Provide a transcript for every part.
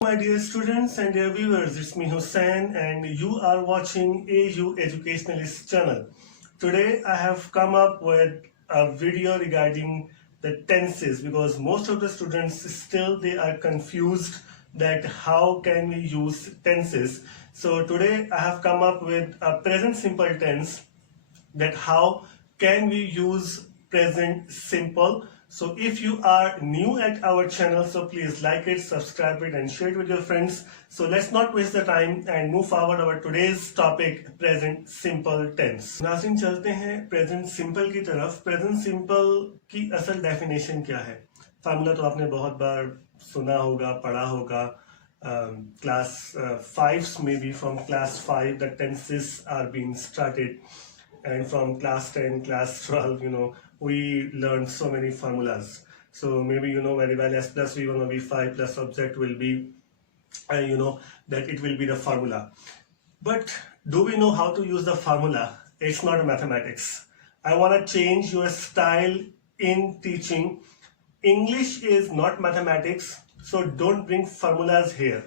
My dear students and dear viewers, it's me Hussain and you are watching AU Educationalist channel. Today I have come up with a video regarding the tenses because most of the students still they are confused that how can we use tenses. So today I have come up with a present simple tense, that how can we use present simple. So if you are new at our channel, so please like it, subscribe it and share it with your friends. So let's not waste the time and move forward our today's topic, present simple tense. नाज़रीन चलते हैं present simple की तरफ. Present simple की असल definition क्या है? फार्मूला तो आपने बहुत बार सुना होगा, पढ़ा होगा. Class 5 maybe from class 5 the tenses are being started, and from class 10, class 12, we learned so many formulas. So maybe you know very well S plus V1 or V5 plus object will be, that it will be the formula. But do we know how to use the formula? It's not mathematics. I want to change your style in teaching. English is not mathematics, so don't bring formulas here.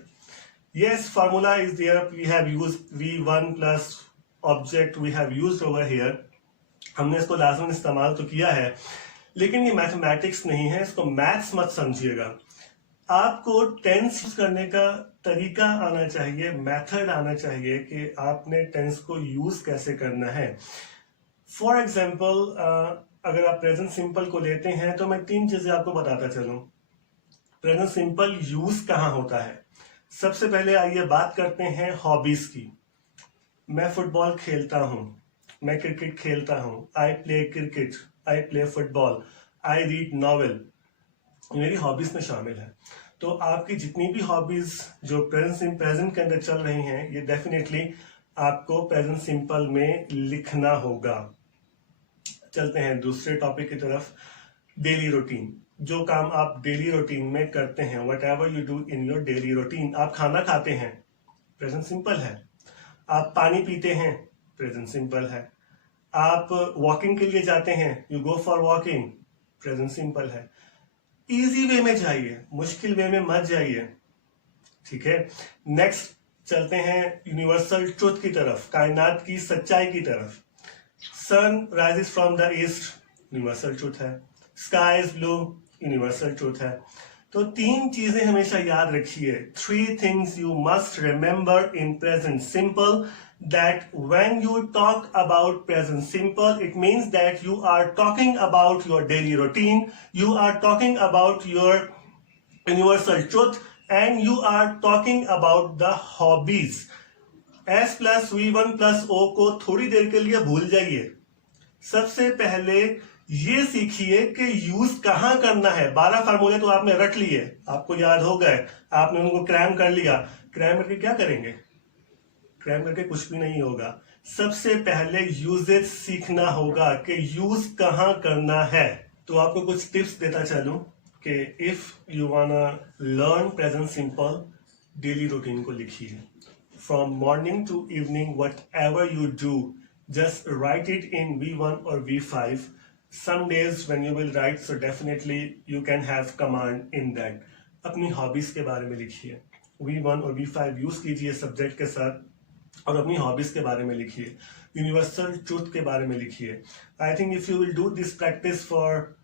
Yes, formula is there. We have used V1 plus object we have used over here. हमने इसको लाजमन इस्तेमाल तो किया है, लेकिन ये मैथमेटिक्स नहीं है, इसको मैथ्स मत समझिएगा. आपको टेंस यूज करने का तरीका आना चाहिए, मेथड आना चाहिए कि आपने टेंस को यूज कैसे करना है. फॉर एग्जाम्पल अगर आप प्रेजेंट सिंपल को लेते हैं तो मैं 3 चीजें आपको बताता चलूं. प्रेजेंट सिंपल यूज कहाँ होता है? सबसे पहले आइए बात करते हैं हॉबीज की. मैं फुटबॉल खेलता हूँ, मैं क्रिकेट खेलता हूँ. I play cricket, I play football, I read novel. मेरी हॉबीज में शामिल है. तो आपकी जितनी भी हॉबीज जो प्रेजेंट के अंदर चल रही हैं, ये डेफिनेटली आपको प्रेजेंट सिंपल में लिखना होगा. चलते हैं दूसरे टॉपिक की तरफ. डेली रूटीन, जो काम आप डेली रूटीन में करते हैं, what ever you do in your daily routine. आप खाना खाते हैं, प्रेजेंट सिंपल है. आप पानी पीते हैं, प्रेजेंट सिंपल है. आप वॉकिंग के लिए जाते हैं, you go for walking, present simple है. इजी वे में जाइए, मुश्किल वे में मत जाइए. ठीक है. नेक्स्ट चलते हैं यूनिवर्सल ट्रुथ की तरफ, कायनात की सच्चाई की तरफ. Sun rises from the east, universal truth है. Sky is blue, universal truth है. तो 3 चीजें हमेशा याद रखिए. 3 things you must remember in present simple, that when you talk about present simple, it means that you are talking about your daily routine, you are talking about your universal truth, and you are talking about the hobbies. S plus V1 plus O को थोड़ी देर के लिए भूल जाइए. सबसे पहले ये सीखिए कि यूज कहां करना है. 12 फार्मूले तो आपने रट लिए, आपको याद हो गए, आपने उनको क्रैम कर लिया. क्रैम करके क्या करेंगे? क्रैम करके कुछ भी नहीं होगा. सबसे पहले यूजेज सीखना होगा कि यूज कहां करना है. तो आपको कुछ टिप्स देता चलूं कि if you wanna learn present simple, daily routine को लिखिए. From morning to evening, whatever you do, just write it in V1 or V5. Some days when you will write, so definitely you can have command in that. अपनी हॉबीज के बारे में लिखिए. V1 और V5 use कीजिए सब्जेक्ट के साथ और अपनी हॉबीज के बारे में लिखिए. यूनिवर्सल ट्रूथ के बारे में लिखिए. I think if you will do this practice for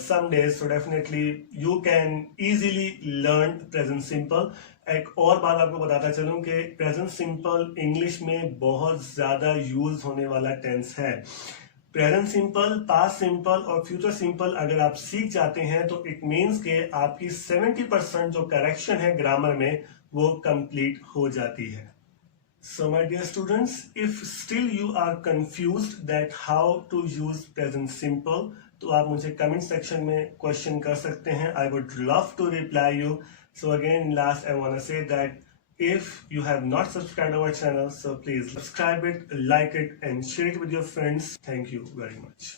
some days, so definitely you can easily learn present simple. एक और बात आपको बताता चलूं कि प्रेजेंट सिंपल इंग्लिश में बहुत ज्यादा यूज होने वाला टेंस है. प्रेजेंट सिंपल, पास्ट सिंपल और फ्यूचर सिंपल अगर आप सीख जाते हैं तो इट मीन्स के आपकी 70% जो करेक्शन है ग्रामर में वो कंप्लीट हो जाती है. So my dear students, if still you are confused that how to use present simple, तो आप मुझे कमेंट सेक्शन में क्वेश्चन कर सकते हैं. I would love to reply you. So again, last I want to say that if you have not subscribed our channel, so please subscribe it, like it and share it with your friends. Thank you very much.